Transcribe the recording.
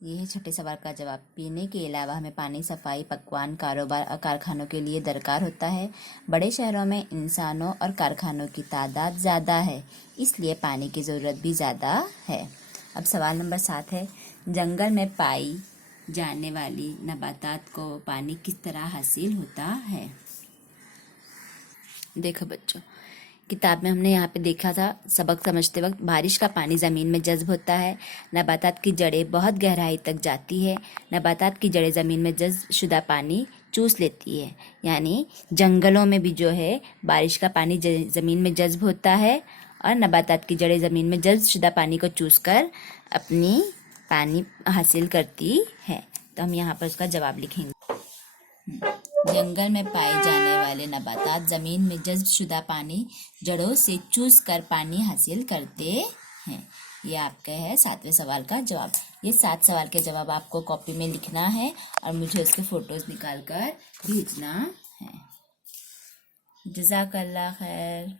ये है छठे सवाल का जवाब। पीने के अलावा हमें पानी सफाई, पकवान, कारोबार और कारखानों के लिए दरकार होता है। बड़े शहरों में इंसानों और कारखानों की तादाद ज़्यादा है, इसलिए पानी की ज़रूरत भी ज़्यादा है। अब सवाल नंबर 7 है, जंगल में पाई जाने वाली नबातात को पानी किस तरह हासिल होता है। देखो बच्चों, किताब में हमने यहाँ पे देखा था सबक समझते वक्त, बारिश का पानी ज़मीन में जज्ब होता है। नबातात की जड़ें बहुत गहराई तक जाती है। नबातात की जड़ें ज़मीन में जज्ब शुदा पानी चूस लेती है। यानी जंगलों में भी जो है बारिश का पानी ज़मीन में जज्ब होता है और नबातात की जड़ें ज़मीन में जज्ब शुदा पानी को चूस कर अपनी पानी हासिल करती है। तो हम यहाँ पर उसका जवाब लिखेंगे। जंगल में पाए जाने वाले नबातात जमीन में जज्ब शुदा पानी जड़ों से चूस कर पानी हासिल करते हैं। ये आपका है 7वें सवाल का जवाब। ये 7 सवाल के जवाब आपको कॉपी में लिखना है और मुझे उसके फोटोज निकाल कर भेजना है। जज़ाकल्लाह खैर।